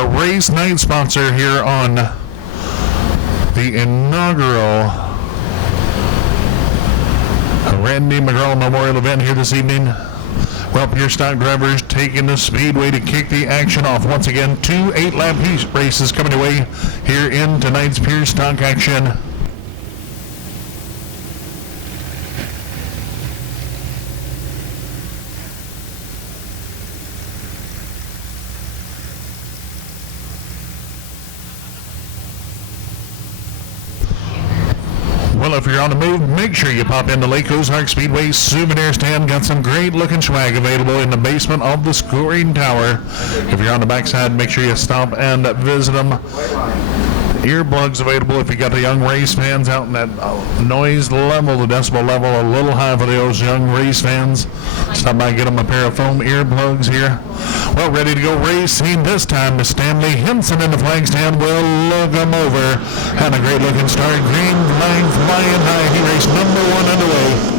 our race night sponsor here on the inaugural Randy McGraw Memorial event here this evening. Well, pure stock drivers taking the speedway to kick the action off. Once again, 2 8-lap races coming away here in tonight's pure stock action. Well, if you're on the move, make sure you pop into Lake Ozark Speedway souvenir stand. Got some great looking swag available in the basement of the scoring tower. If you're on the backside, make sure you stop and visit them. Earplugs available if you got the young race fans out in that noise level, the decibel level, a little high for those young race fans. Stop by and get them a pair of foam earplugs here. Well, ready to go racing this time. Miss Stanley Henson in the flag stand will look them over. Had a great looking start. Green flag flying high. He raced number 1 underway.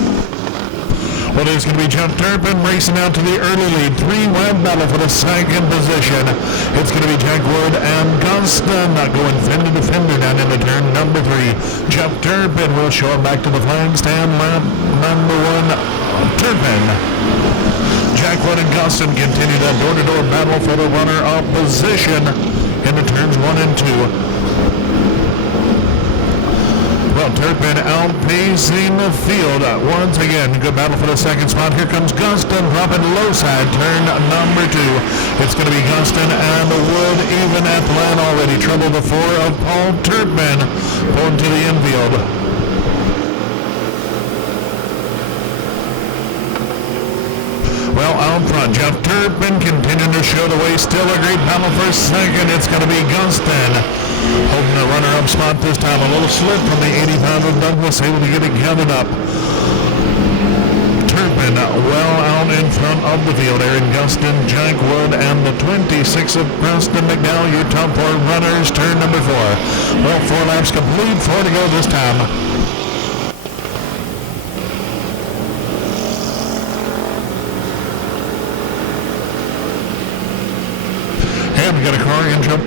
Well, there's going to be Jeff Turpin racing out to the early lead. 3-wide battle for the second position. It's going to be Jack Wood and Guston going fender to fender down into turn number 3. Jeff Turpin will show him back to the flag stand. Lap number 1, Turpin. Jack Wood and Guston continue that door-to-door battle for the runner-up position into turns 1 and 2. Well, Turpin outpacing the field. Once again, good battle for the second spot. Here comes Guston dropping low side, turn number 2. It's going to be Guston and Wood even at the line already. Trouble the 4 of Paul Turpin pulling to the infield. Well, out front, Jeff Turpin continuing to show the way. Still a great battle for second. It's going to be Guston holding the runner-up spot this time. A little slip from the 85 of Douglas, able to get it gathered up. Turpin well out in front of the field. Aaron Guston, Jack Wood, and the 26 of Preston McDowell. Your top 4 runners, turn number 4. Well, 4 laps complete, 4 to go this time. We got a car engine.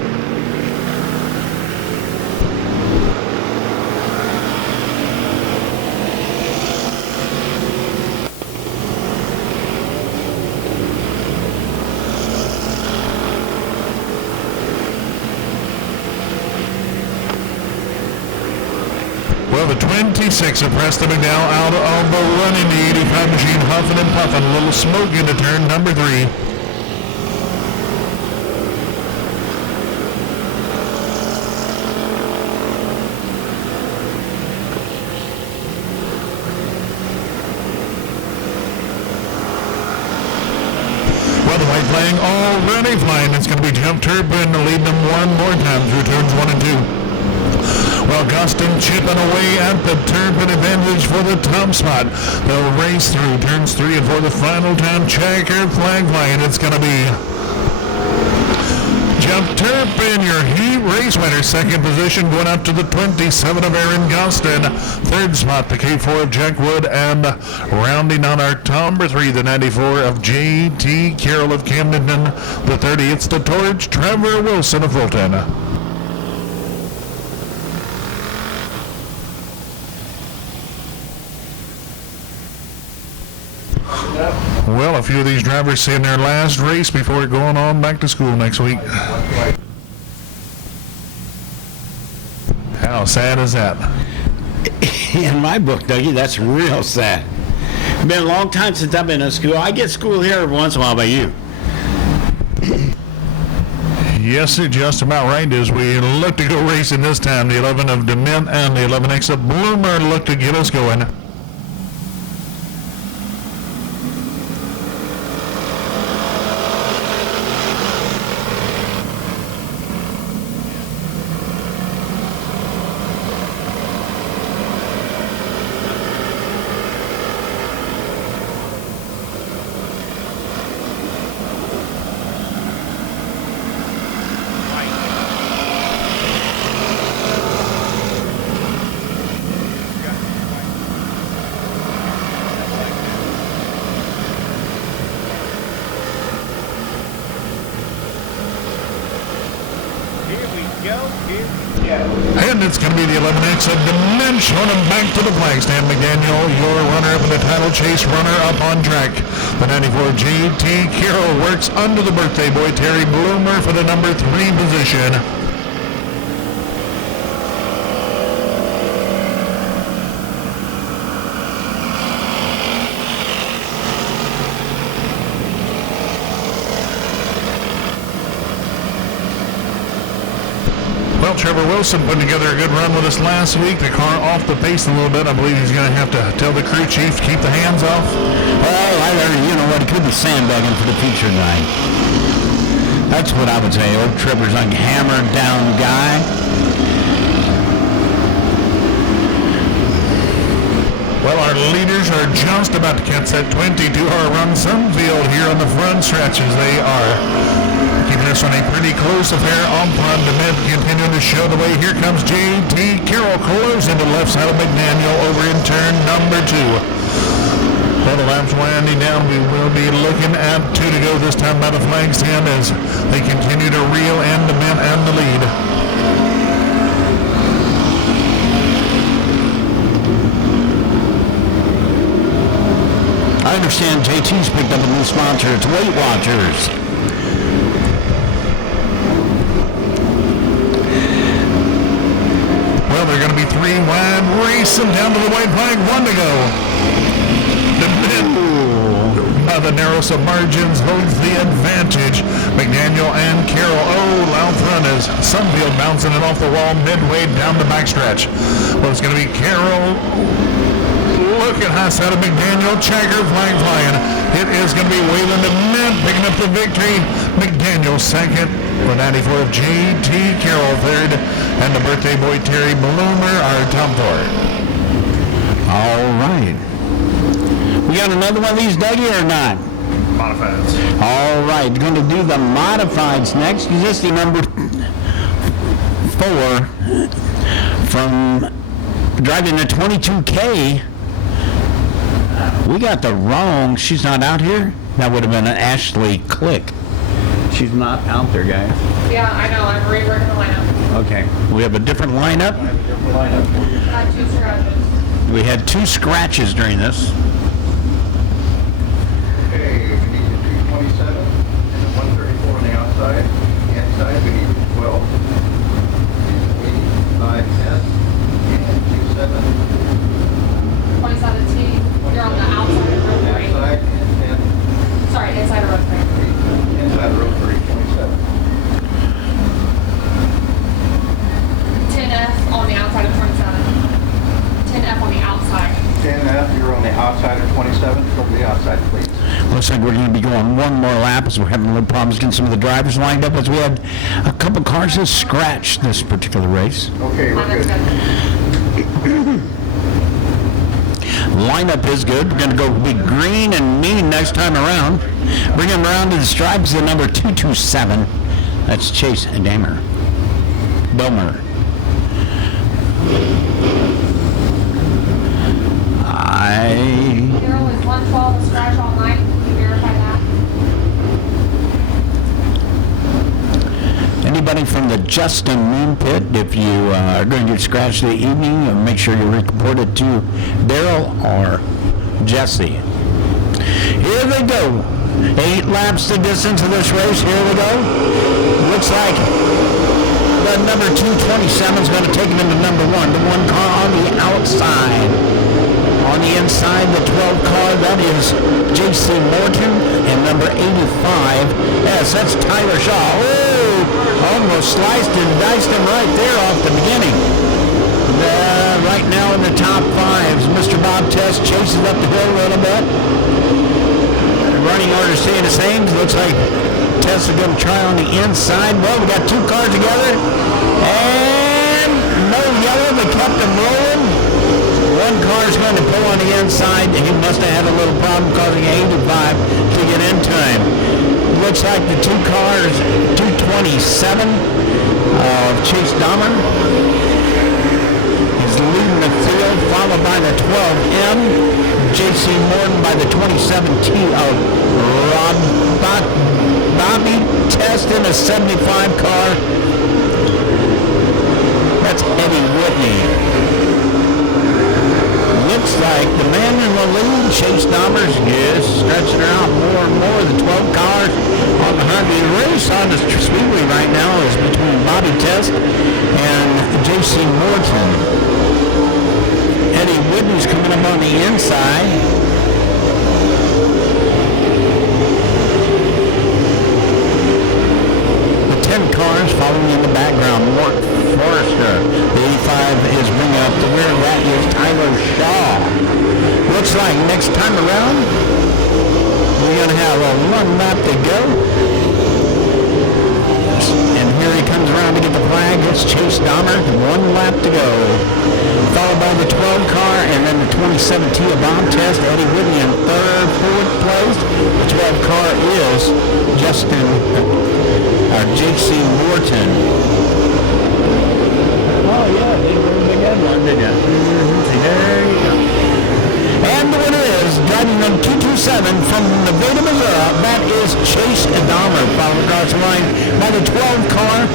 Well, the 26 of Preston McDowell out of the running, the 85 machine huffing and puffing. A little smoke into turn number 3. Flying already flying. It's going to be Jeff Turpin leading them one more time through turns 1 and 2. Well, Guston chipping away at the Turpin advantage for the top spot. They'll race through turns 3 and 4 the final time. Checker flag flying. It's going to be Jeff Turpin, your heat race winner. Second position going up to the 27 of Aaron Guston. Third spot, the K4 of Jack Wood. And rounding on our top number 3, the 94 of J.T. Carroll of Camdenton. The 30, it's the Torch, Trevor Wilson of Fulton. Well, a few of these drivers seeing their last race before going on back to school next week. How sad is that? In my book, Dougie, that's real sad. It's been a long time since I've been in school. I get school here every once in a while. How about you? Yes, sir, just about right. As we look to go racing this time, the 11 of DeMint and the 11X of Bloomer look to get us going. And it's going to be the 11X of Dimension and back to the flag stand. McDaniel, your runner-up in the title chase, runner-up on track. The 94 JT Carroll works under the birthday boy Terry Bloomer for the number 3 position. Well, Trevor Wilson put together a good run with us last week. The car off the pace a little bit. I believe he's going to have to tell the crew chief to keep the hands off. Well, I learned, you know what, he could be sandbagging for the feature night. That's what I would say. Old Trevor's a hammered down guy. Well, our leaders are just about to catch that 22-hour run Sunfield here on the front stretches. They are keeping us on a pretty close affair on front. The mid continuing to show the way. Here comes JT Carroll closing to the left side of McDaniel over in turn number 2. Well, the laps winding down. We will be looking at 2 to go this time by the flag stand as they continue to reel in the men and the lead. I understand JT's picked up a new sponsor. It's Weight Watchers. Well, they're going to be 3 wide, racing down to the white flag. 1 to go. The men, by the narrowest of margins, holds the advantage. McDaniel and Carroll, out front as Sunfield bouncing it off the wall midway down the backstretch. Well, it's going to be Carroll. Look at high side of McDaniel, checkered flag flying. It is going to be Waylon the Mint picking up the victory. McDaniel second, the 94 of JT Carroll third, and the birthday boy Terry Bloomer our top 4. All right. We got another one of these, Dougie, or not? Modifieds. All right, going to do the modifieds next. Is this the number 4 from driving the 22K? We got the wrong. She's not out here. That would have been an Ashley Click. She's not out there, guys. Yeah, I know. I'm reworking the lineup. Okay. We have a different lineup. Got 2 scratches. We had 2 scratches during this. Okay, we need a 227 and a 134 on the outside. The inside, we need a 12. 85S and 27. 2017. You're on the outside of road 3. Outside and Sorry, inside of road 3. 10. Inside of road 3, 27. 10F on the outside of 27. 10F on the outside. 10F, you're on the outside of 27. Go to the outside, please. Looks like we're going to be going one more lap as we're having a little problems getting some of the drivers lined up as we had a couple cars that scratched this particular race. Okay, we're good. Lineup is good. We're going to go be green and mean next time around. Bring him around to the stripes, the number 227. That's Chase Damer. Belmer. Carol is 112 a scratch all night. Can you verify that? Anybody from the Justin Moon Pit, if you are going to get scratched the evening, make sure you report it to Daryl or Jesse. Here they go. 8 laps the distance of this race. Here we go. Looks like the number 227 is going to take him into number 1. The 1 car on the outside. On the inside, the 12 car, that is J.C. Morton, and number 85, yes, that's Tyler Shaw. Oh, almost sliced and diced him right there off the beginning. Right now in the top 5s, Mr. Bob Test chases up the hill a little bit. Running order staying the same. Looks like Test is going to try on the inside. Well, we got 2 cars together, and no yellow, they kept them rolling. 1 car is going to pull on the inside. He must have had a little problem causing 85 to get into him. Looks like the 2 cars, 227 of Chase Dahmer is leading the field, followed by the 12M, J.C. Morton by the 2017 of Bobby Test in a 75 car. inside. The 10 cars following in the background. Mark Forrester. The 85 is bringing up the rear. That is Tyler Shaw. Looks like next time around, we're going to have a 1 lap to go. And here he comes around to get the flag. It's Chase Dahmer. 1 lap to go. Followed by the 12 car and then the 27 Tia Bomb Test. Eddie Whitney in third, fourth place. The 12 car is J.C. Morton. Oh yeah, they really good one, didn't you? There you go. And the winner is driving on 227 from Nevada, Missouri. That is Chase Dahmer, followed across the line by the 12 car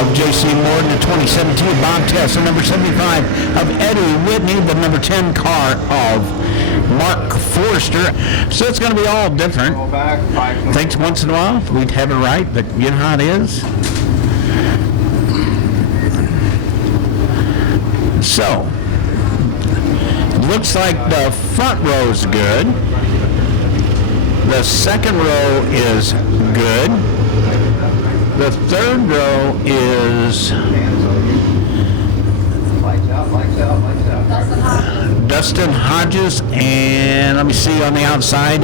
of J.C. Morton, the 2017 Bob Test, the number 75 of Eddie Whitney, the number 10 car of Mark Forrester. So it's going to be all different. Thanks once in a while. We'd have it right, but you know how it is. So, looks like the front row is good. The second row is good. The third row is Dustin Hodges, and let me see on the outside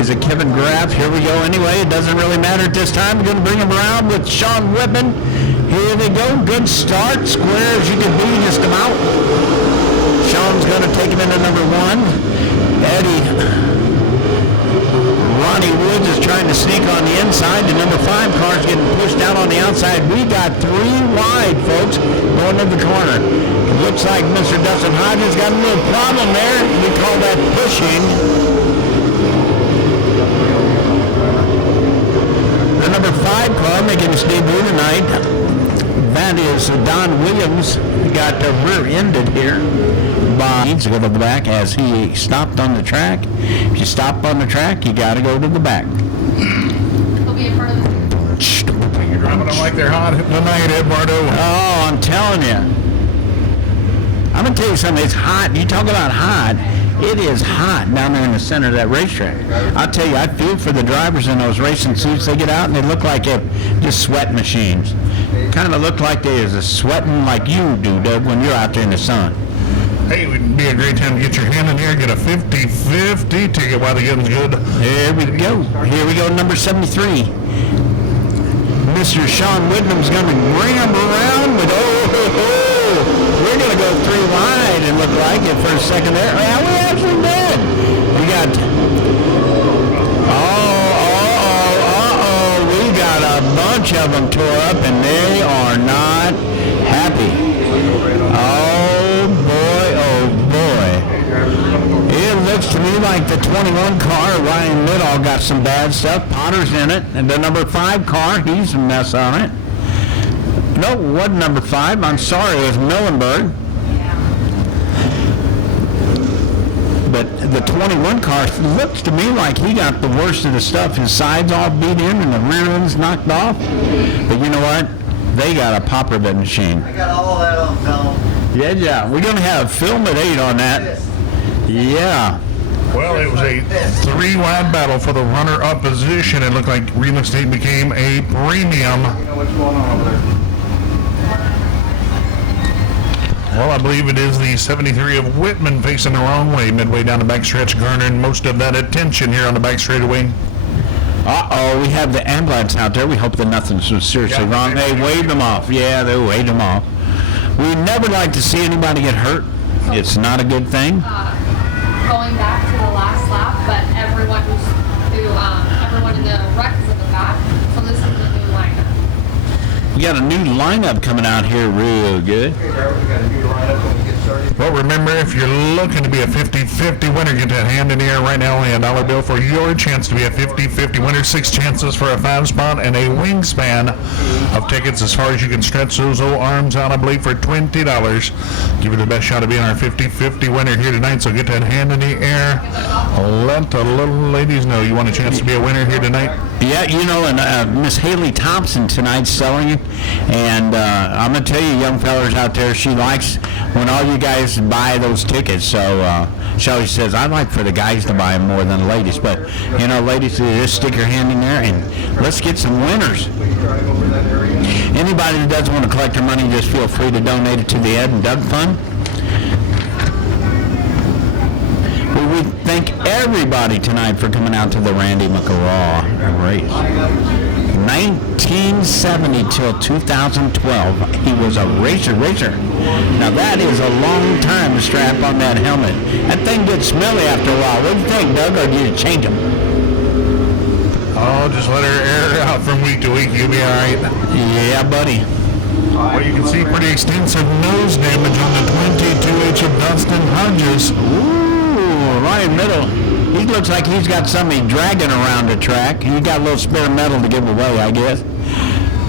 is it Kevin Graff? Here we go anyway. It doesn't really matter at this time. We're going to bring him around with Sean Whitman. Here they go. Good start. Square as you can be, just about. Sean's going to take him into number 1. Ronnie Woods is trying to sneak on the inside. The number 5 car is getting pushed out on the outside. We got 3 wide, folks, going to the corner. It looks like Mr. Dustin Hodges got a little problem there. We call that pushing. The number 5 car making his debut tonight. That is Don Williams. He got rear-ended here. Needs to go to the back as he stopped on the track. If you stop on the track, you got to go to the back. He'll be in front of the... You're driving them like they're hot tonight, Eduardo. Oh, I'm telling you. I'm going to tell you something. It's hot. You talk about hot. It is hot down there in the center of that racetrack. I'll tell you, I feel for the drivers in those racing suits. They get out and they look like they're just sweat machines. Kind of look like they're sweating like you do, Doug, when you're out there in the sun. Hey, it would be a great time to get your hand in here, get a 50-50 ticket while the getting's good. Here we go. Here we go, number 73. Mr. Sean Whitman's going to bring him around with, we're going to go 3 wide and look like it for a second there. Yeah, we actually did. We got, we got a bunch of them tore up and they are not happy. It looks to me like the 21 car, Ryan Liddall, got some bad stuff. Potter's in it. And the number 5 car, he's a mess on it. No, it wasn't number 5. I'm sorry, it was Millenberg. But the 21 car looks to me like he got the worst of the stuff. His sides all beat in and the rear end's knocked off. But you know what? They got a popper bed machine. I got all that on film. Yeah. We're going to have film at 8 on that. Yeah. Well, it was a 3-wide battle for the runner-up position. It looked like Real Estate became a premium. You know what's going on over there? Well, I believe it is the 73 of Whitman facing the wrong way, midway down the backstretch, garnering most of that attention here on the back straightaway. Uh-oh, we have the ambulance out there. We hope that nothing's seriously wrong. They waved them off. Yeah, they waved them off. We never like to see anybody get hurt. It's not a good thing. Going back to the last lap, but everyone everyone in the wreck is in the back. So this is the new lineup. We got a new lineup coming out here real good. Okay, Darryl, we got a new lineup when we get started. Well, remember, if you're looking to be a 50-50 winner, get that hand in the air right now. A $1 bill for your chance to be a 50-50 winner. 6 chances for a 5-spot and a wingspan of tickets as far as you can stretch those old arms out, I believe, for $20. Give you the best shot of being our 50-50 winner here tonight, so get that hand in the air. Let the little ladies know you want a chance to be a winner here tonight. Yeah, you know, and Miss Haley Thompson tonight's selling it. And I'm going to tell you, young fellas out there, she likes when all you you guys buy those tickets. So Shelly says, I'd like for the guys to buy them more than the ladies. But, you know, ladies, just stick your hand in there and let's get some winners. Anybody that does want to collect their money, just feel free to donate it to the Ed and Doug Fund. We thank everybody tonight for coming out to the Randy McGraw race. 1970 till 2012, he was a racer. Now that is a long time to strap on that helmet. That thing gets smelly after a while. What do you think, Doug, or do you change them? Oh, just let her air out from week to week. You'll be all right. Yeah, buddy. Well, you can see pretty extensive nose damage on the 22H of Dustin Hodges. Ooh, right in the middle. He looks like he's got somebody dragging around the track. He got a little spare metal to give away, I guess.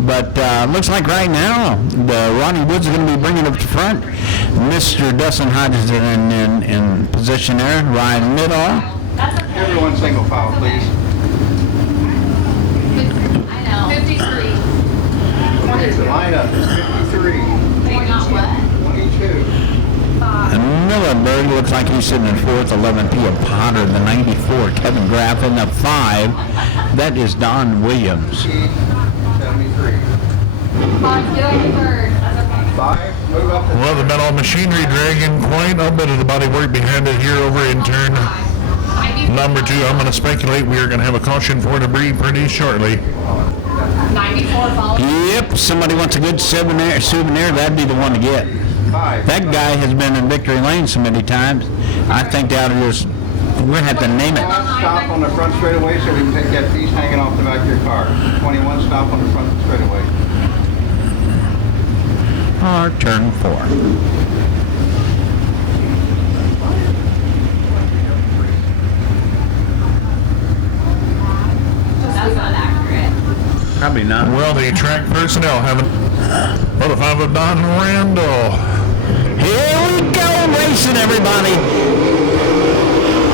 But looks like right now, Ronnie Woods is going to be bringing up to front. Mr. Dustin Hodges is in position there, right in the middle. Everyone single file, please. I know. 53. Okay, the lineup is 53, Wait, not what? 22. And Millenberg looks like he's sitting in fourth, 11P of Potter, the 94, Kevin Graff in the 5. That is Don Williams. 73. Get over third. That's okay. 5, move up to Well, the metal machinery dragging quite a bit of the bodywork behind it here over in turn number 2. I'm going to speculate we are going to have a caution for debris pretty shortly. 94 following. Yep, somebody wants a good souvenir, that'd be the one to get. 5. That guy has been in victory lane so many times. I think that is, we're going to have to name it. Stop on the front straightaway so we can take that piece hanging off the back of your car. 21, stop on the front straightaway. Or turn 4. That's not accurate. Probably not. Well, the track personnel haven't. Well, the 5 of Don Randall. Here we go, racing everybody.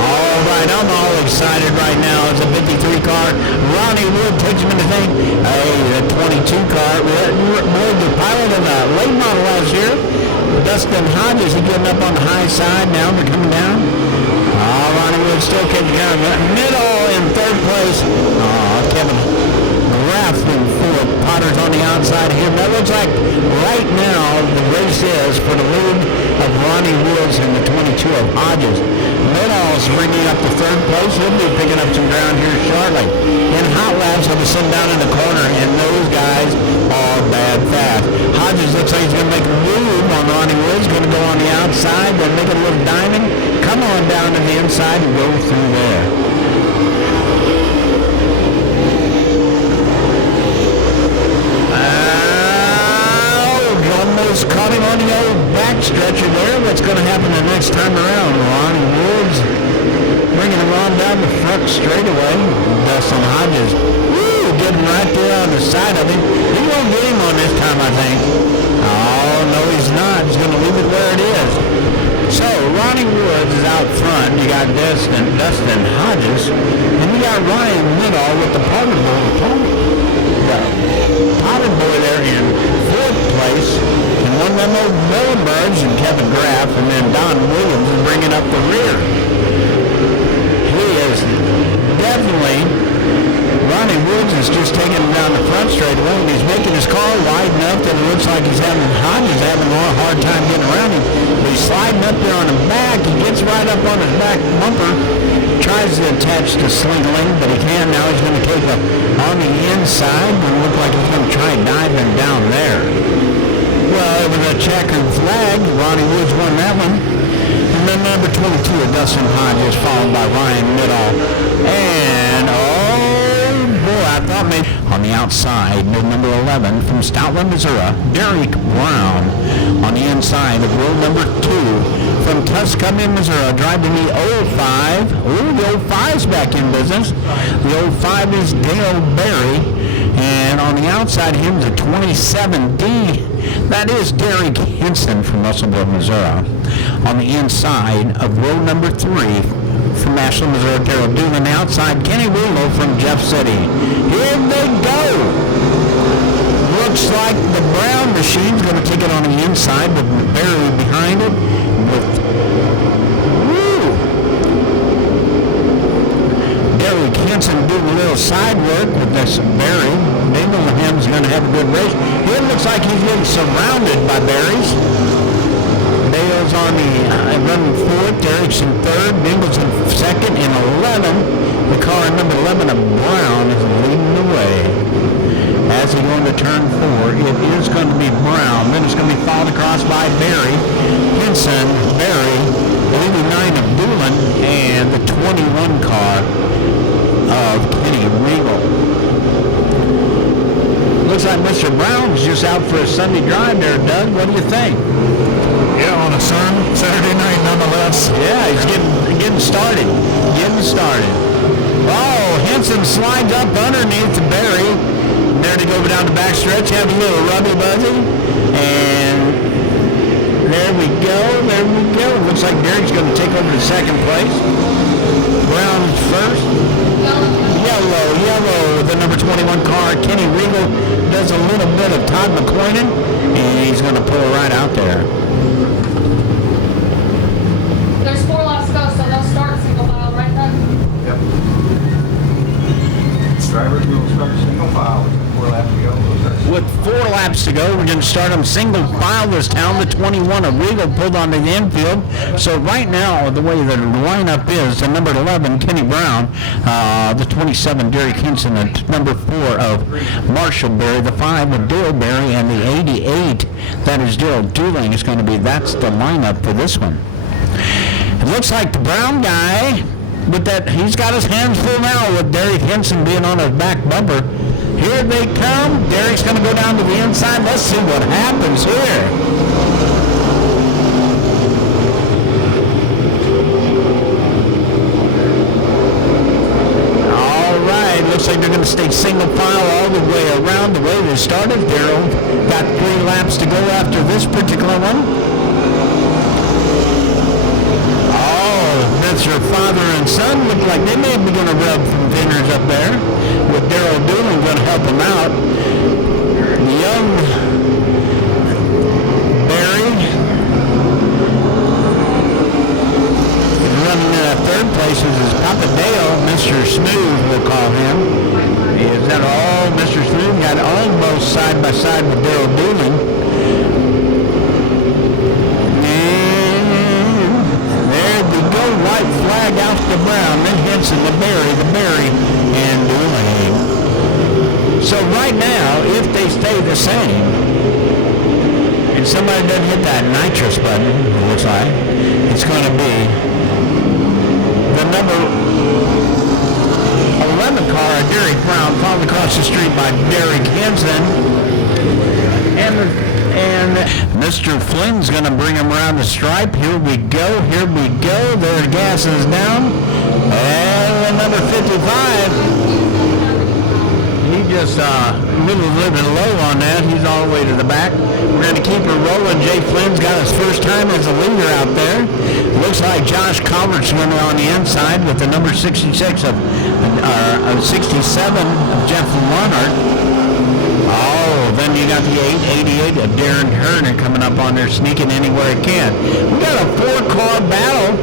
All right, I'm all excited right now. It's a 53 car. Ronnie Wood takes him in the thing. The 22 car. Wood, the pilot of the late model last year. Dustin Hodges, he's getting up on the high side now. They're coming down. Ronnie Wood still kicking down. Middle in third place. Kevin Graff in fourth. Potter's on the outside here. That looks like right now the race is for the lead of Ronnie Woods and the 22 of Hodges. Middle's bringing up the third place. He'll be picking up some ground here shortly. In hot laps, he'll be sitting down in the corner, and those guys are bad fast. Hodges looks like he's going to make a move on Ronnie Woods. Going to go on the outside, then make a little diamond. Come on down to the inside and go through there. Almost caught him on the old back stretcher there. What's going to happen the next time around? Ronnie Woods bringing him on down the front straightaway. Dustin Hodges, getting right there on the side of him. He won't get him on this time, I think. Oh, no, he's not. He's going to leave it where it is. So, Ronnie Woods is out front. You got Dustin Hodges. And you got Ryan Middle with the Potter boy there in fourth place. And one of them old Millenbergs and Kevin Graff. And then Don Williams is bringing up the rear. He is definitely... Ronnie Woods is just taking him down the front straightaway, and he's making his car wide enough that it looks like Hodges having a hard time getting around him. But he's sliding up there on the back. He gets right up on his back bumper, tries to attach the sling, but he can't. Now he's going to take it on the inside, and look like he's going to try diving down there. Well, it was a checkered flag. Ronnie Woods won that one. And then number 22 of Dustin Hodges, followed by Ryan Middle. And, I thought maybe on the outside, number 11 from Stoutland, Missouri, Derek Brown. On the inside of row number 2 from Tuscany, Missouri, driving the 05. The 05's back in business. The 05 is Dale Berry. And on the outside, him's a 27D. That is Derek Hinson from Russellville, Missouri. On the inside of row number 3, from Ashland, Missouri, Carol Doolin. Outside, Kenny Rulo from Jeff City. Here they go. Looks like the Brown machine's going to take it on the inside with Barry behind behind it with Derek Henson doing a little side work with this Barry. Dingleham's going to have a good race. It looks like he's getting surrounded by Barrys. Dale's on the running fourth, Derek's in third, Dingle's in second, and 11. The car number 11 of Brown is leading the way. As he going to turn 4, it is going to be Brown. Then it's going to be followed across by Barry, Henson, Barry, 89 of Doolin, and the 21 car of Kenny Regal. Looks like Mr. Brown's just out for a Sunday drive there, Doug. What do you think? Yeah, on a Saturday night nonetheless. Yeah, he's getting started. Oh, Henson slides up underneath the Barry. There to go down the backstretch, have a little rubby buzzy. And there we go. Looks like Derek's going to take over the second place. Brown's first. Yellow, the number 21 car. Kenny Regal does a little bit of Todd McCoynan, and he's going to pull right out there. There's 4 laps to go, so they'll start single file, right, Doug? Yep. Drivers will start single file with 4 laps to go. With 4 laps to go, we're going to start them single file this town. The 21 of Regal pulled onto the infield. So right now, the way the lineup is, the number 11, Kenny Brown, the 27, Derek Henson, the number 4 of Marshall Berry, the 5 of Dale Berry, and the 88, that is Daryl Dooling, is going to be, that's the lineup for this one. It looks like the Brown guy, with that, he's got his hands full now with Derek Henson being on his back bumper. Here they come. Derek's going to go down to the inside. Let's see what happens here. All right. Looks like they're going to stay single file all the way around the way they started. Daryl got 3 laps to go after this particular one. That's your father and son. Look like they may be going to rub some fingers up there with Daryl Doolin going to help him out. The young Barry is running in third place. This is Papa Dale, Mr. Smooth, we'll call him. Is that all? Mr. Smooth got almost side by side with Daryl Doolin. White flag out to Brown, then Henson, the Berry, and Dooling. So right now, if they stay the same, and somebody doesn't hit that nitrous button, it looks like, it's going to be the number 11 car of Derek Brown, followed across the street by Derek Henson. And Mr. Flynn's going to bring him around the stripe. Here we go. Their gas is down. And number 55, he just a little low on that. He's all the way to the back. We're going to keep it rolling. Jay Flynn's got his first time as a leader out there. Looks like Josh Calvert's running on the inside with the number 66 of 67 of Jeff Leonard. Oh, then you got the 888 of Darren Herner coming up on there, sneaking anywhere it can. We got a 4-car battle.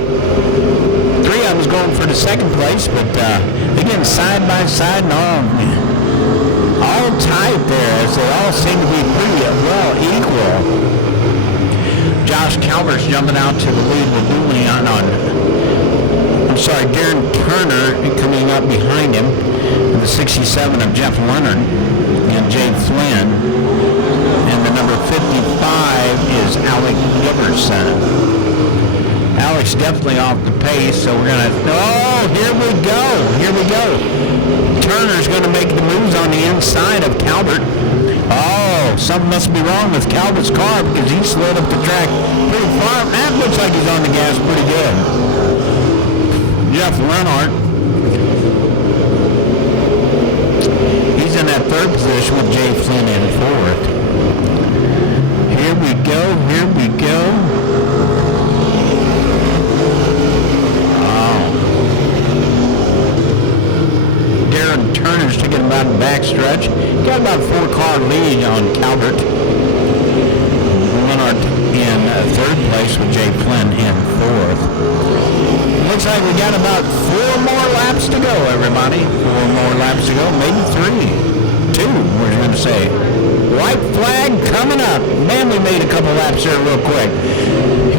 3 of them's going for the second place, but they're getting side by side and all tight there, as they all seem to be pretty well equal. Josh Calvert's jumping out to the lead with Dooley Darren Turner coming up behind him, and the 67 of Jeff Leonard and Jay Flynn, and the number 55 is Alec Giverson. Alex definitely off the pace, so we're going to, here we go. Turner's going to make the moves on the inside of Calvert. Oh, something must be wrong with Calvert's car because he slid up the track pretty far. That looks like he's on the gas pretty good. Jeff Leonard, he's in that third position with Jay Flynn in fourth. Here we go. Darren Turner's taking about a backstretch. Got about a 4-car lead on Calvert. Leonard in third place with Jay Flynn in fourth. Looks like we got about 4 more laps to go, everybody. 4 more laps to go, maybe 3. 2, we're going to say. White flag coming up. Man, we made a couple laps there real quick.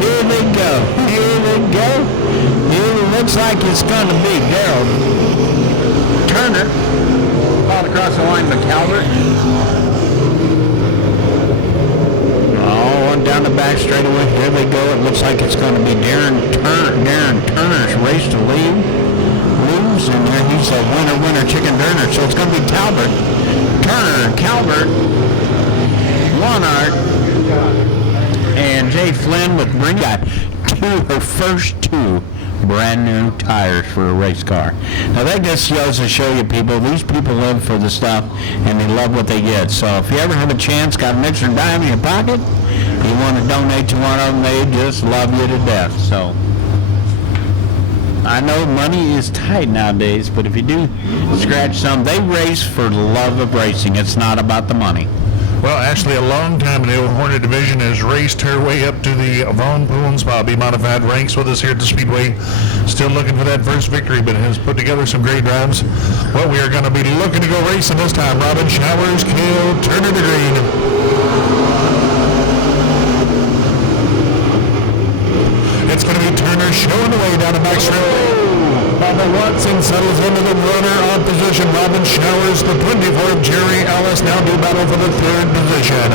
Here they go. Here they go. Here it looks like it's going to be Daryl Turner. About across the line, McCalvert. Oh, on down the back straightaway. Here they go. It looks like it's going to be Darren Turner's race to lose, and there he's a winner, chicken dinner. So it's going to be Talbot, Turner, Calvert, Lonart, and Jay Flynn with her first 2 brand new tires for a race car. Now that just goes to show you people, these people live for the stuff and they love what they get. So if you ever have a chance, got an extra dime in your pocket, you want to donate to one of them, they just love you to death. So I know money is tight nowadays, but if you do scratch some, they race for the love of racing. It's not about the money. Well, Ashley, a long time in the old Hornet division, has raced her way up to the Von Poons Bobby Modified ranks with us here at the Speedway. Still looking for that first victory, but has put together some great drives. Well, we are going to be looking to go racing this time. Robin Showers, Cale Turner to green. It's going to be Turner showing the way down the back straight. Bubba Watson settles into the runner-up position. Robin Showers, the 24 of Jerry Ellis, now do battle for the 3rd position.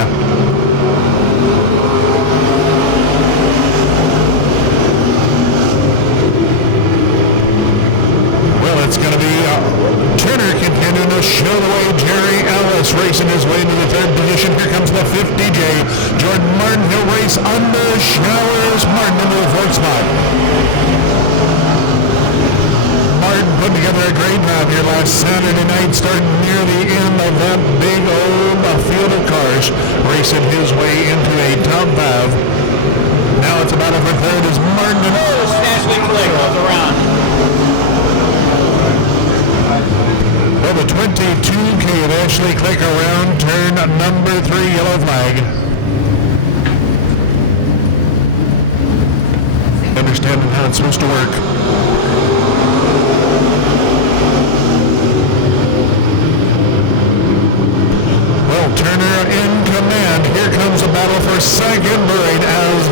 Well, it's going to be Turner continuing to show the way. Jerry Ellis racing his way into the 3rd position. Here comes the 50J. Jordan Martin, he'll race under Showers. Martin into the 4th spot. Martin put together a great drive here last Saturday night, starting near the end of that big old field of cars, racing his way into a top 5. Now it's about over 3rd as Martin. Ashley Click goes around. Well, the 22K of Ashley Click around turn number 3, yellow flag. Understanding how it's supposed to work. Turner in command. Here comes a battle for second bird as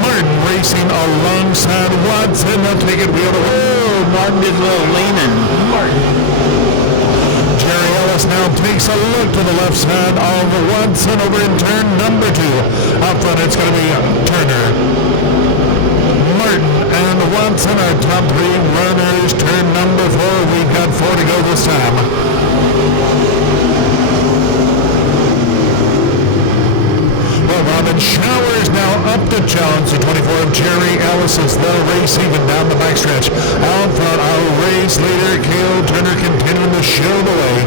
Martin racing alongside Watson. They'll take it wheel to wheel. Martin is a little leaning. Jerry Ellis now takes a look to the left side of Watson over in turn number 2. Up front it's going to be Turner, Martin, and Watson are top 3 runners. Turn number 4. We've got 4 to go this time. Robin Showers now up to challenge the 24 of Jerry Ellis as they'll race even down the backstretch. Out front, our race leader, Cale Turner, continuing to show the way.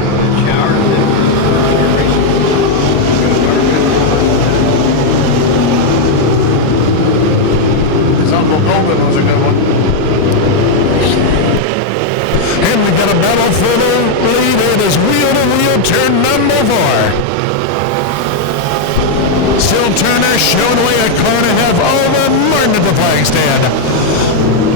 His Uncle Golden was a good one. And we've got a battle for the lead. It is wheel-to-wheel turn number 4. Still Turner showing away a car and a half over Martin at the flag stand.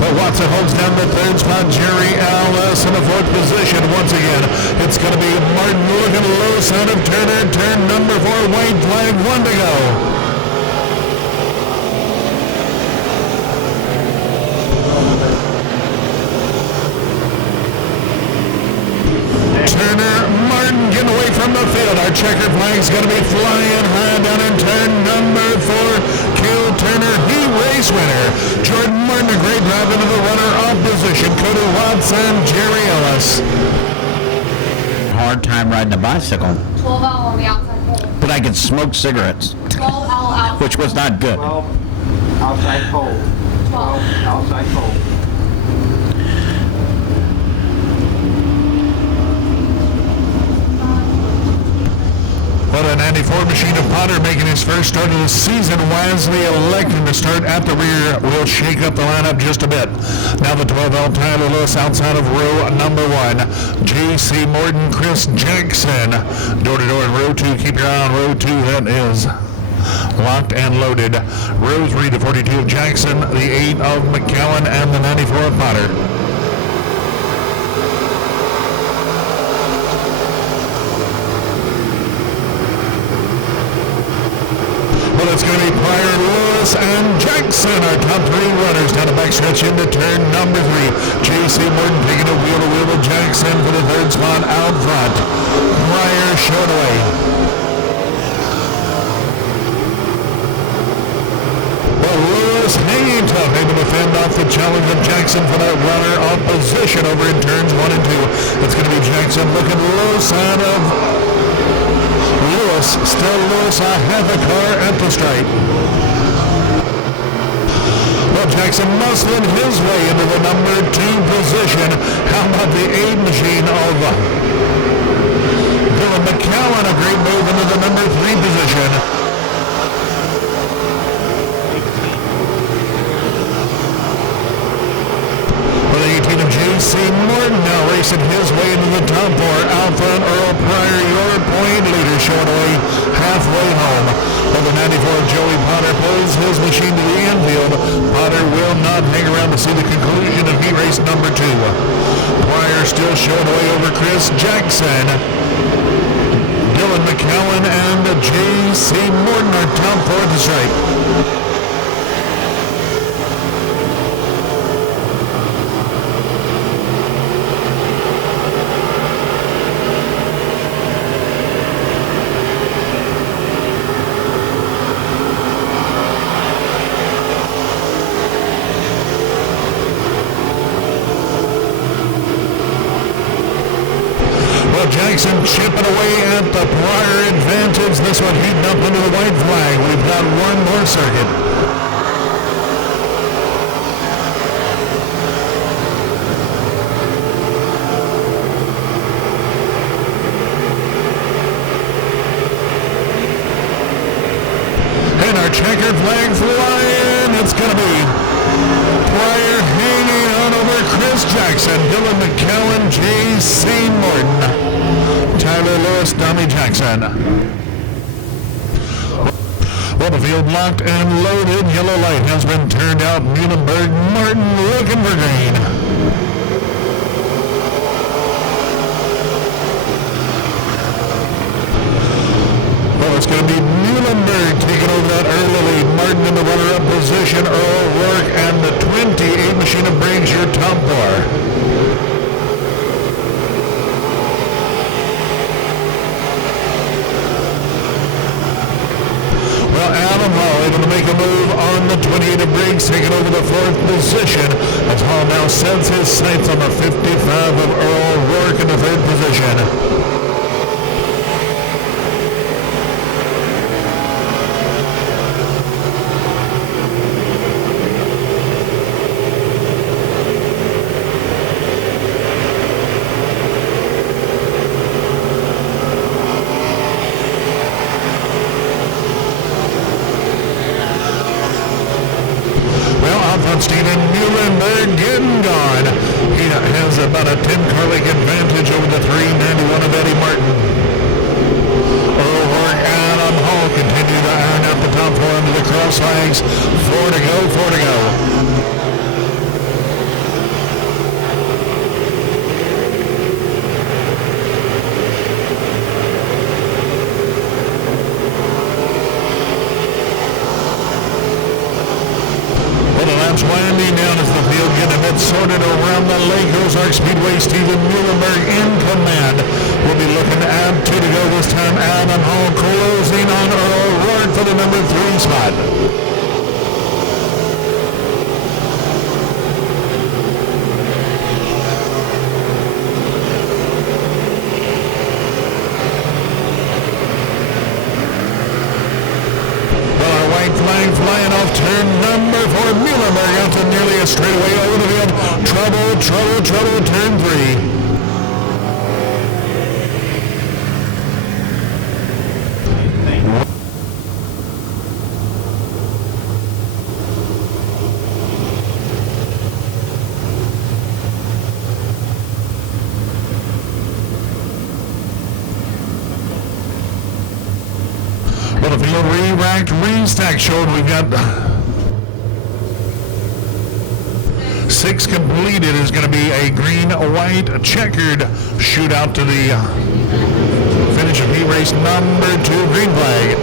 But Watson holds down the 3rd spot. Jerry Ellis in the 4th position once again. It's going to be Martin looking low side of Turner. Turn number 4, white flag, 1 to go. Turner, Martin getting away from the field. Our checker flag's going to be flying high down in turn number 4. Cale Turner, he race winner. Jordan Martin, a great drive into the runner-up position. Cody Watson, Jerry Ellis. Hard time riding a bicycle. 12L on the outside pole. But I could smoke cigarettes, 12L outside. which was not good. 12 outside pole. 12 outside pole. Well, a 94 machine of Potter making his first start of the season, wisely electing to start at the rear. Will shake up the lineup just a bit. Now the 12L Tyler Lewis outside of row number 1. J.C. Morton, Chris Jackson. Door to door in row 2. Keep your eye on row 2. That is locked and loaded. Rosary, the 42 of Jackson, the 8 of McCowan, and the 94 of Potter. Well, it's going to be Pryor, Lewis, and Jackson, our top three runners down the backstretch into turn number 3. J.C. Morton taking a wheel-to-wheel with Jackson for the third spot out front. Pryor showing away. Well, Lewis hanging tough, able to fend off the challenge of Jackson for that runner-off position over in turns 1 and 2. It's going to be Jackson looking low side of Lewis, still Lewis, a half a car at the stripe. Well, Jackson muscling his way into the number 2 position. How about the aid machine of Dylan McCowan, a great move into the number 3 position. Well, the 18 of J.C. Morton now racing his way into the top 4. Out front, Earl Pryor, your point leader, showing away halfway home. Well, the 94 of Joey Potter pulls his machine to the infield. Potter will not hang around to see the conclusion of heat race number 2. Pryor still showing away over Chris Jackson. Dylan McCowan and J.C. Morton are top 4 at the stripe. Jackson chipping away at the Pryor advantage. This one heating up into the white flag. We've got one more circuit. And our checkered flag flying. It's going to be Pryor hanging on over Chris Jackson, Dylan McCowan, J.C. Morton, Tyler Lewis, Tommy Jackson. Well, the field locked and loaded. Yellow light has been turned out. Muhlenberg, Martin looking for green. Well, it's going to be Muhlenberg taking over that early lead. Martin in the runner-up position. Earl Rourke and the 28 machine of Briggs, your top 4. Able to make a move on the 28 of Briggs, taking over the 4th position as Hall now sets his sights on the 55 of Earl Rourke in the 3rd position. Steven Muhlenberg getting gone. He has about a 10-car length advantage over the 391 of Eddie Martin. Earl Rourke, Adam Hall continue to iron out the top 4 under the cross flags. 4 to go, 4 to go. Winding down as the field getting a bit sorted around the Lake Ozark Speedway. Steven Muhlenberg in command. We'll be looking to add 2 to go this time. Adam Hall closing on Earl Rourke for the number 3 spot. Flying off turn number 4. Muhlenberg out to nearly a straightaway over the field. Trouble, turn 3. the field re-racked, restacked, showing we've got 6 completed. Is going to be a green-white checkered shootout to the finish of heat race number 2, green flag.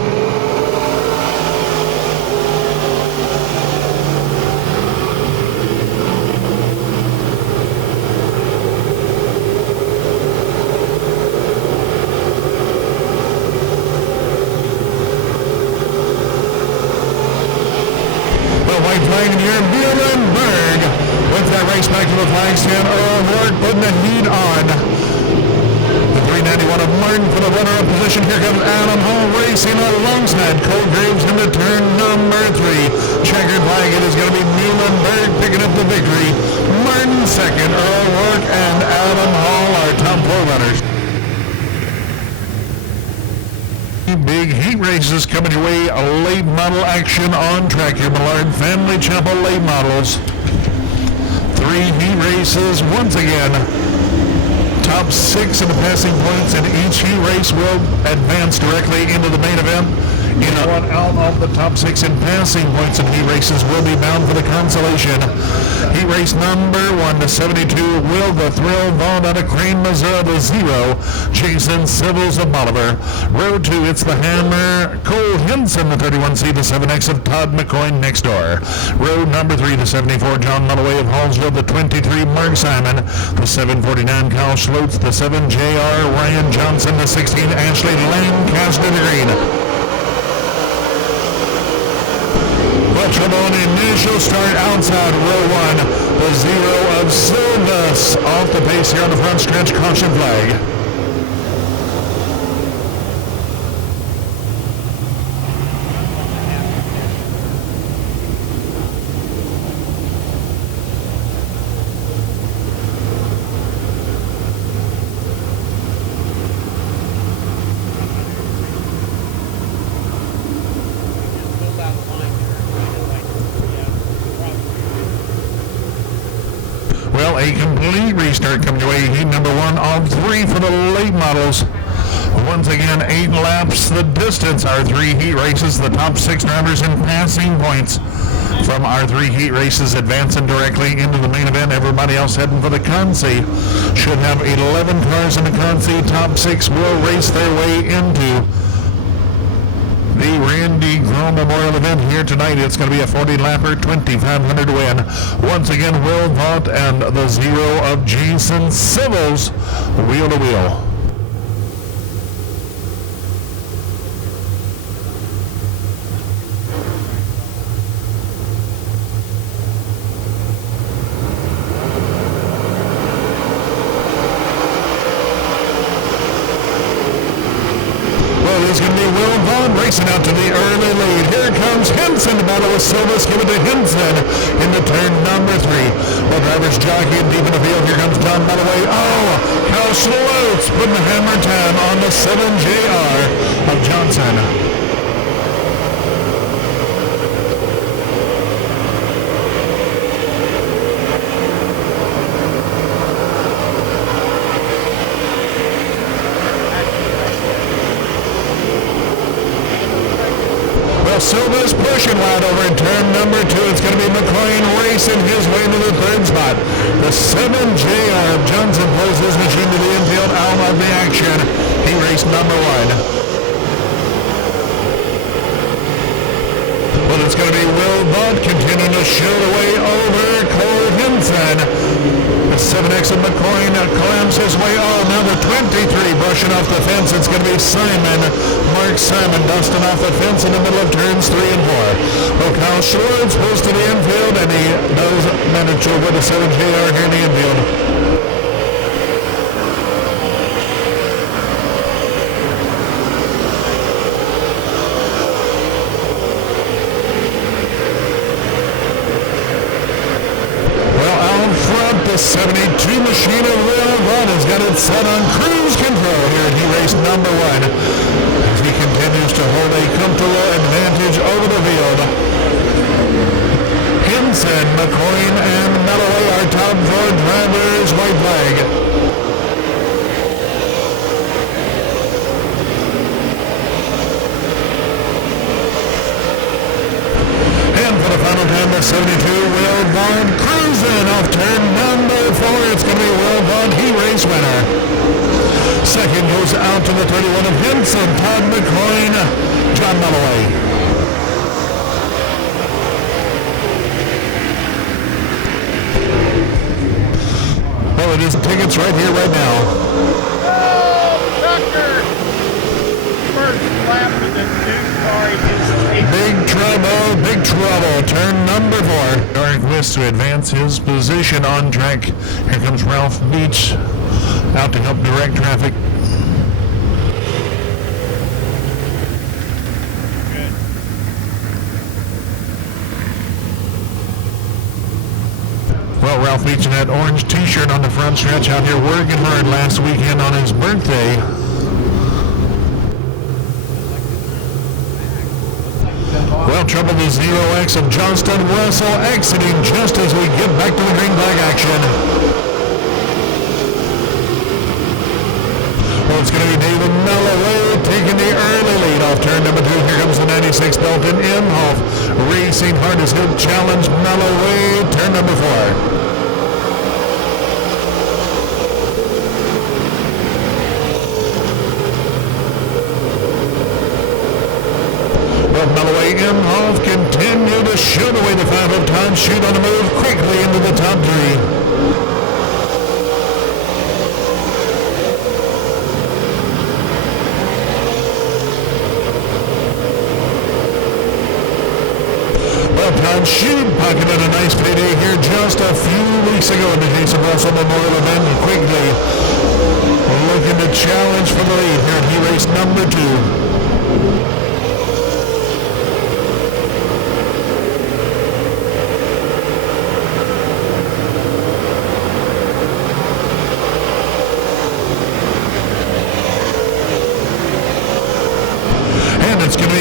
White flag in here, Muhlenberg wins that race back to the flag stand. Ozark putting the heat on. The 391 of Martin for the runner-up position. Here comes Adam Hall racing alongside Cole Graves into turn number 3. Checkered flag, it is going to be Muhlenberg picking up the victory. Martin second, Ozark and Adam Hall are top 4 runners. Big heat races coming your way. Late model action on track here. Millard Family Chapel late models. 3 heat races once again. Top 6 in the passing points, and each heat race will advance directly into the main event. One out of the top 6 in passing points in heat races will be bound for the consolation. Heat race number 1 to 72, Will the Thrill Vaughn out of Crane, Missouri, the 0, Jason Civils of Bolivar. Row 2, it's the Hammer, Cole Henson, the 31C, the 7X of Todd McCoy next door. Row number 3, the 74, John Mulloway of Hallsville, the 23, Mark Simon, the 749, Kyle Schlotz, the 7, JR, Ryan Johnson, the 16, Ashley Lancaster, the green. Trouble on initial start outside row 1. The 0 of Silvas off the pace here on the front stretch. Caution flag. Well, a complete restart coming your way. Heat number 1 of 3 for the late models. Once again, 8 laps. The distance, our 3 heat races. The top 6 drivers in passing points from our 3 heat races advancing directly into the main event. Everybody else heading for the Consi. Should have 11 cars in the Consi. Top 6 will race their way into the Randy Grom Memorial event here tonight. It's going to be a 40-lapper, 2,500 win. Once again, Will Vaught and the 0 of Jason Civils, wheel to wheel. It's going to be Will Vaughn racing out to the early lead. Here comes Henson to battle with Silvas. Give it to Henson in the turn number 3. Well, drivers jockeying deep in the field. Here comes John Mulloway. Oh, Kyle Schlotz putting the hammer time on the 7 JR of Johnson. Silva's pushing wide over in turn number 2. It's going to be McCoy racing his way to the 3rd spot. The 7 JR of Johnson pulls his machine to the infield out of the action. He raced number 1. Well, it's going to be Will Budd continuing to shoot away over Cole Henson. The 7X of McCoy climbs his way. Oh, now the 23 brushing off the fence. It's going to be Mark Simon dusting off the fence in the middle of turns 3 and 4. Well, Kyle Schwartz pulls to the infield, and he does manage to avoid the 7 JR here in the infield. The 72 machine of Will Vaughn has got it set on cruise control here at heat race number 1 as he continues to hold a comfortable advantage over the field. Henson, McCoy, and Melloway are top 4 drivers. White flag. Number 72, Will Vaughn, cruising off turn number 4. It's going to be Will Vaughn, he race winner. Second goes out to the 31 of Henson, Todd McCoyne, John Melloway. Well, it is tickets right here, right now. Tucker! First lap of the two-car is Big trouble. Turn number 4. Dark West to advance his position on track. Here comes Ralph Beach out to help direct traffic. Well, Ralph Beach in that orange t-shirt on the front stretch out here working hard last weekend on his birthday. Well, trouble the 0X of Johnston Russell exiting just as we get back to the green flag action. Well, it's going to be David Melloway taking the early lead off turn number 2. Here comes the 96 Belton Imhoff. Racing hard as he'll challenge Melloway, turn number 4. Melloway Imhoff continue to shoot away the 5 of time. Shoot on the move quickly into the top 3. Well, Todd Shoot pocketed a nice payday here just a few weeks ago in the Jason Russell Memorial event. Quickly looking to challenge for the lead here at he race number 2.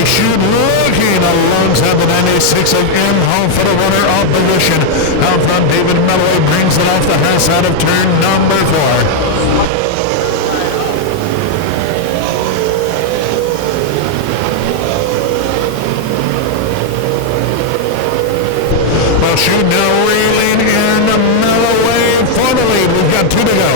Shoot looking alongside the 96 of Imhoff for the runner-off position. Out front, David Melloway brings it off the high side of turn number 4. Well, Shoot now reeling in Melloway for the lead. We've got 2 to go.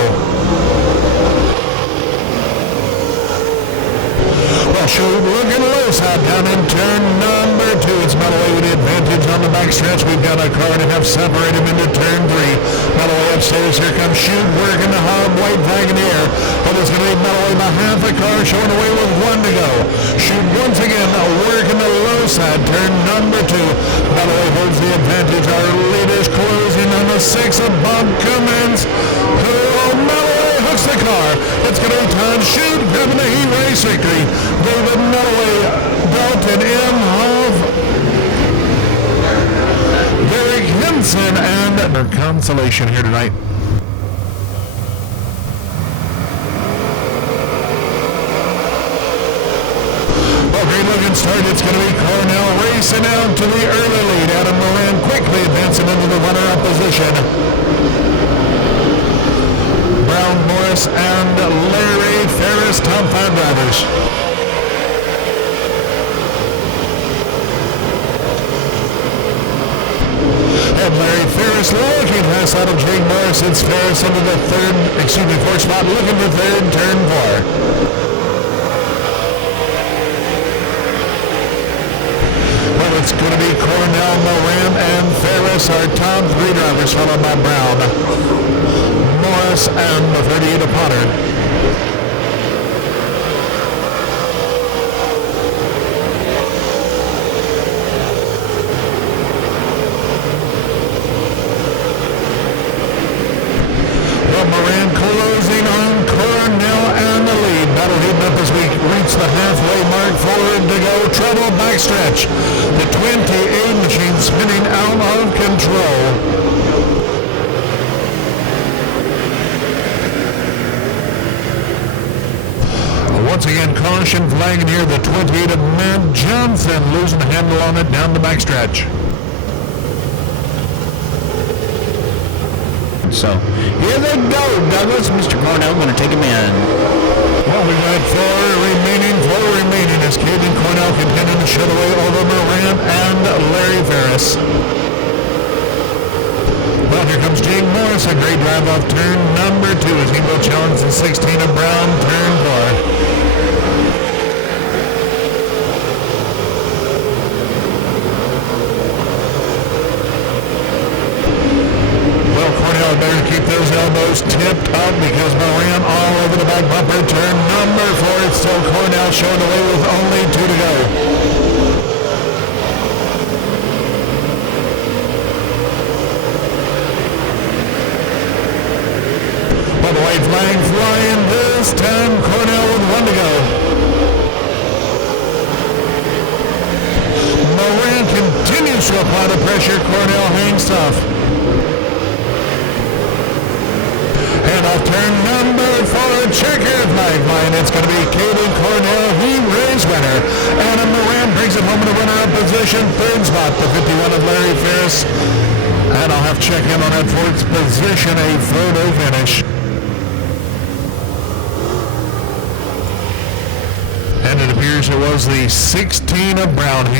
Shoot looking loose out down in turn number 2. It's Melloway with the advantage on the backstretch. We've got a car and a half separate him into turn 3. Melloway upstairs. Here comes Shoot working the hard white flag in the air. But it's going to be Melloway by half a car showing away with 1 to go. Shoot once again working the low side. Turn number 2. Melloway holds the advantage. Our lead is closing on the 6 of Bob Cummins. Melloway hooks the car. It's going to be Todd Shoot grabbing the heat race victory. David Melloway, Belton Imhoff, Derek Henson, and their consolation here tonight. Well, great looking start. It's going to be Cornell racing out to the early lead. Adam Moran quickly advancing into the runner-up position. Brown, Morris, and Larry Ferris, top 5 drivers. And Larry Ferris looking past out of Jake Morris. It's Ferris into the 4th spot, looking for 3rd, turn 4. Well, it's going to be Cornell, Moran, and Ferris, our top 3 drivers, followed by Brown, Morris, and the 38 of Potter. Moran closing on Cornell and the lead. Battle heating up as we reach the halfway mark. Forward to go. Trouble backstretch. The 28 machine spinning out of control. Once again, caution flagging here. The 28 of Matt Johnson losing the handle on it down the backstretch. So here they go, Douglas. Mr. Cornell going to take him in. Well, we've got 4 remaining as Caden Cornell continuing to shut away over Moran and Larry Ferris. here comes Jake Morris, a great drive off turn number 2 as he will challenge the 16 of Brown, turn 4. Well, Cornell better keep those elbows tipped up because Moran all over the back bumper, turn number 4. It's still Cornell showing away with only 2 to go. But the white flag flying this time, Cornell with 1 to go. Moran continues to apply the pressure. Cornell hangs tough. And off turn number 4, checkered flag flying. It's going to be Caden Cornell, he race winner. Adam Moran brings it home in a runner-up position. 3rd spot, the 51 of Larry Ferris. And I'll have to check in on that 4th position, a photo finish. And it appears it was the 16 of Brown. He